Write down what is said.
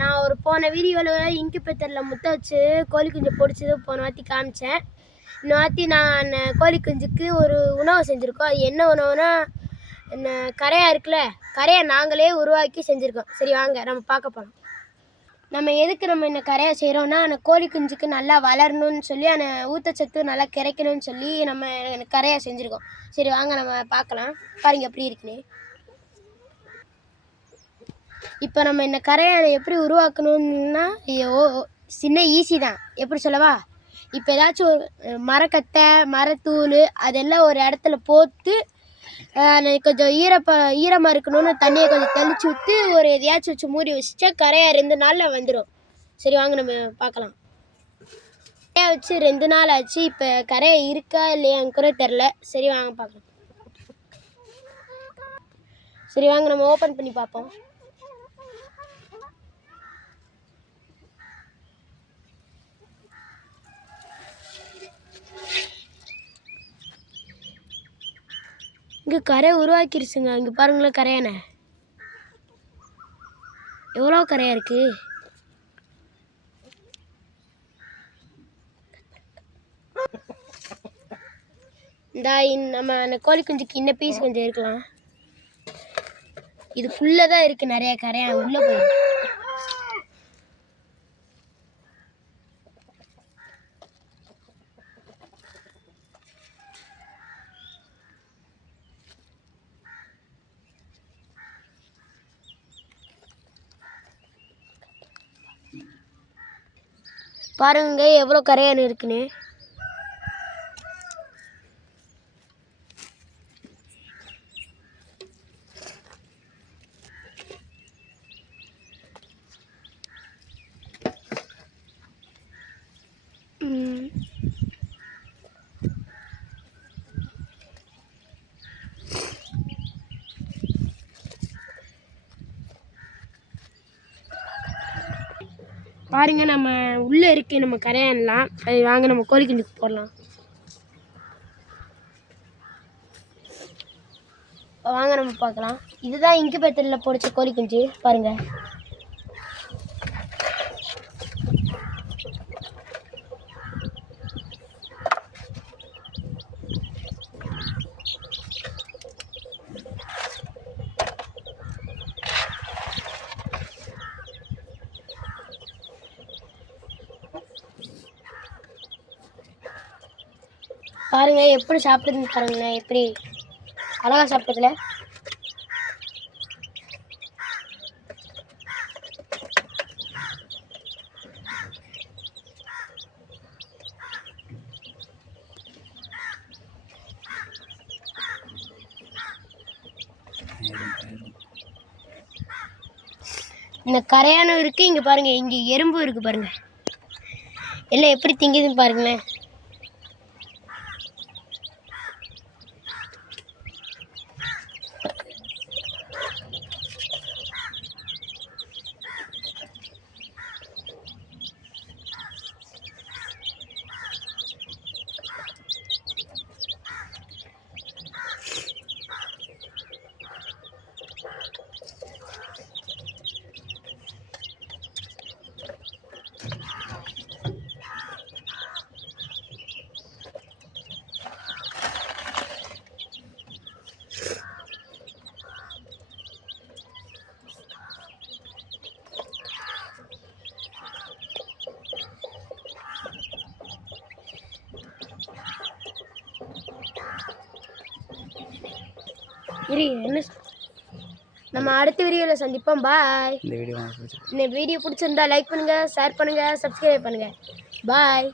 நான் ஒரு போன வீடியோவில் இன்குபேட்டரில் முட்டை வச்சு கோழி குஞ்சு பொடிச்சது போன வாட்டி காமிச்சேன். இந்த வாட்டி நான் கோழி குஞ்சுக்கு ஒரு உணவு செஞ்சுருக்கோம். அது என்ன உணவுனா கரையாக இருக்குல்ல, கரையை நாங்களே உருவாக்கி செஞ்சுருக்கோம். சரி வாங்க நம்ம பார்க்க போகிறோம். நம்ம எதுக்கு இந்த கரையை செய்கிறோன்னா அந்த கோழி குஞ்சுக்கு நல்லா வளரணும்னு சொல்லி அந்த ஊட்டச்சத்து நல்லா கிடைக்கணும்னு சொல்லி நம்ம கரையை செஞ்சுருக்கோம். சரி வாங்க நம்ம பார்க்கலாம். பாருங்க எப்படி இருக்குன்னு. இப்போ நம்ம இந்த கரையை எப்படி உருவாக்கணும்னா சின்ன ஈஸி தான். எப்படி சொல்லவா? இப்போ ஏதாச்சும் ஒரு மரக்கட்டை மரத்தூள் அதெல்லாம் ஒரு இடத்துல போட்டு கொஞ்சம் ஈரமாக இருக்கணும்னு தண்ணியை கொஞ்சம் தெளிச்சு விட்டு ஒரு எதையாச்சும் வச்சு மூடி வச்சுட்டா கரையாக 2 நாளில் வந்துடும். சரி வாங்க நம்ம பார்க்கலாம். கரையை வச்சு 2 நாள் ஆச்சு. இப்போ கரையை இருக்கா இல்லையான்னு கூட தெரில. சரி வாங்க பார்க்கலாம். சரி வாங்க நம்ம ஓப்பன் பண்ணி பார்ப்போம். இங்கே கரை உருவாக்கிருச்சுங்க. இங்கே பாருங்களேன் கரையானே எவ்வளோ கரையாக இருக்குது. நம்ம அந்த கோழி குஞ்சுக்கு இன்னும் பீஸ் கொஞ்சம் இருக்கலாம். இதுக்குள்ளே தான் இருக்குது நிறைய கரையா. உள்ளே போயிடும். பாருங்க எவ்வளோ கரையான் இருக்குன்னு. பாருங்க நம்ம உள்ளே இருக்கு நம்ம கரையான்லாம். அது வாங்க நம்ம கோழி குஞ்சுக்கு போடலாம். வாங்க நம்ம பார்க்கலாம். இதுதான் இன்குபேட்டரில் பொடிச்ச கோழி குஞ்சு. பாருங்க பாருங்க எப்படி சாப்பிடுதுன்னு பாருங்களேன். எப்படி அழகா சாப்பிட்டதுல. இந்த கரையானும் இருக்கு. இங்க பாருங்க, இங்க எறும்பும் இருக்கு. பாருங்க எல்லாம் எப்படி திங்குதுன்னு பாருங்களேன். என்ன நம்ம அடுத்த வீடியோவில் சந்திப்போம். பாய். இந்த வீடியோ பிடிச்சிருந்தா லைக் பண்ணுங்கள், ஷேர் பண்ணுங்கள், சப்ஸ்கிரைப் பண்ணுங்கள். பாய்.